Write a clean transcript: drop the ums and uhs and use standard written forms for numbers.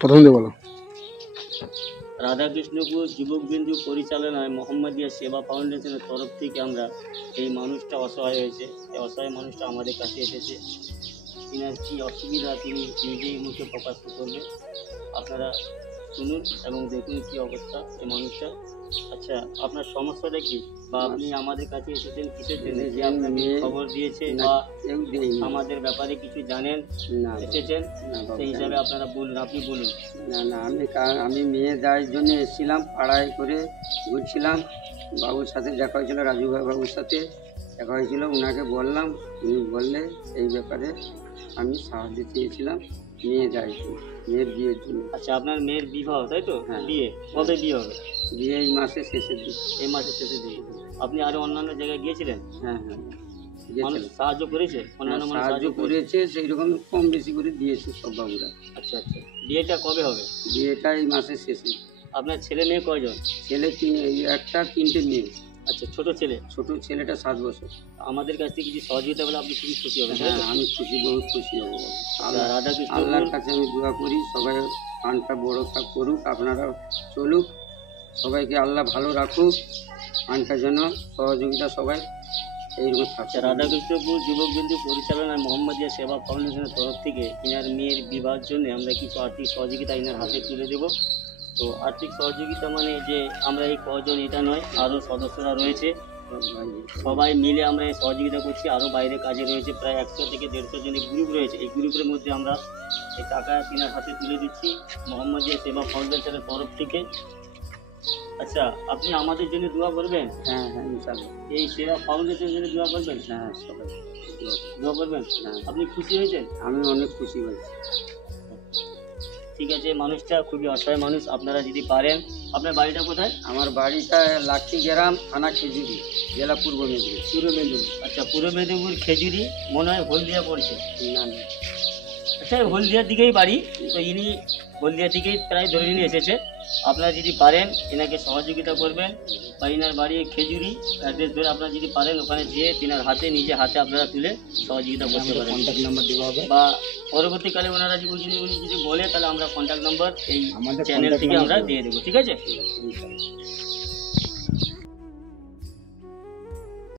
প্রথম দিয়ে বলো। রাধাকৃষ্ণপুর যুবক বিন্দু পরিচালনায় মোহাম্মদিয়া সেবা ফাউন্ডেশনের তরফ থেকে আমরা এই মানুষটা অসহায় হয়েছে, এই অসহায় মানুষটা আমাদের কাছে এসেছে। তিনার কী অসুবিধা তিনি নিজেই মুখে প্রকাশ করবে, আপনারা শুনুন এবং দেখুন কী অবস্থা এই মানুষটা। আচ্ছা, আপনার সমস্যাটা কি, বা আপনি আমাদের কাছে এসেছেন কিসের জন্য? যে আপনাকে খবর দিয়েছে বা আমাদের ব্যাপারে কিছু জানেন এসেছেন, সেই হিসাবে আপনারা বলুন, আপনি বলুন। না আমি মেয়ে দেওয়ার জন্য এসেছিলাম, পাড়ায় করে ঘুরছিলাম, বাবুর সাথে দেখা হয়েছিল, রাজু বাবুর সাথে দেখা হয়েছিল, ওনাকে বললাম, উনি বললে এই ব্যাপারে আমি সাহায্য চেয়েছিলাম মেয়ে দেওয়ার জন্য, মেয়ের বিয়ের জন্য। আচ্ছা, আপনার মেয়ের বিবাহ তাই তো? হ্যাঁ। বিয়ে কবে বিয়ে হবে? বিয়ে এই মাসের শেষের দিকে। এই মাসের শেষের দিকে। আপনি আরো অন্যান্য জায়গায় গিয়েছিলেন? হ্যাঁ মানুষ সাহায্য করেছে? অন্যান্য মানুষ সাহায্য করেছে, সেই রকম কম বেশি করে দিয়েছে সব বাবুরা। আচ্ছা, বিয়েটা কবে হবে? বিয়েটা এই মাসের শেষে। আপনার ছেলে মেয়ে কয়জন? ছেলে একটা, 3টে মেয়ে। আচ্ছা, ছোট ছেলে? ছোট ছেলেটা 7 বছর। আমাদের কাছ থেকে কিছু সহযোগিতা বলে আপনি খুবই খুশি হবেন। হ্যাঁ, আমি খুশি, বহুত খুশি হবো। রাধাকৃষ্ণ আল্লাহর কাছে আমি দোয়া করি, সবাই ফান্ডটা বড় করুক, আপনারা চলুক, সবাইকে আল্লাহ ভালো রাখুক, ফান্ডটার জন্য সহযোগিতা সবাই এইরকম থাকছে। রাধাকৃষ্ণপুর যুবক বিন্দু পরিচালনায় মোহাম্মদিয়া সেবা ফাউন্ডেশনের তরফ থেকে ইনার মেয়ের বিবাহের জন্য আমরা কিছু আর্থিক সহযোগিতা ইনার হাতে তুলে দেব। তো আর্থিক সহযোগিতা মানে যে আমরা এই কজন এটা নয়, আরও সদস্যরা রয়েছে, সবাই মিলে আমরা এই সহযোগিতা করছি। আরও বাইরে কাজে রয়েছে, প্রায় 100 থেকে 150 জনের গ্রুপ রয়েছে। এই গ্রুপের মধ্যে আমরা এই টাকা তিনার হাতে তুলে দিচ্ছি মোহাম্মদিয়া সেবা ফাউন্ডেশনের তরফ থেকে। আচ্ছা, আপনি আমাদের জন্য দোয়া করবেন? হ্যাঁ ইনশাআল্লাহ। এই সেবা ফাউন্ডেশনের জন্য দোয়া করবেন? হ্যাঁ, সবাই দোয়া করবেন। হ্যাঁ। আপনি খুশি হয়েছেন? আমি অনেক খুশি হয়েছি। ঠিক আছে, মানুষটা খুবই অসহায় মানুষ। আপনারা যদি পারেন, আপনার বাড়িটা কোথায়? আমার বাড়িটা লাক্ষি গ্রাম, থানা খেজুরি, জেলা পূর্ব মেদিনীপুর। পূর্ব মেদিনীপুর। আচ্ছা, পূর্ব মেদিনীপুর খেজুরি, মনে হয় হলদিয়া পড়ছে। না। আচ্ছা, হলদিয়ার দিকেই বাড়ি, তো ইনি হলদিয়া দিকেই প্রায় ধরে নিয়ে এসেছে। আপনারা যদি পারেন এনাকে সহযোগিতা করবেন, বা ইনার বাড়ি খেজুরি, অ্যাড্রেস ধরে আপনারা যদি পারেন ওখানে যেয়ে তিনার হাতে, নিজে হাতে আপনারা তুলে সহযোগিতা করতে পারেন। কন্ট্যাক্ট নাম্বার দেওয়া হবে, বা পরবর্তীকালে ওনারা উনি যদি বলে, তাহলে আমরা কন্ট্যাক্ট নাম্বার এই চ্যানেল থেকে আমরা দিয়ে দেবো। ঠিক আছে?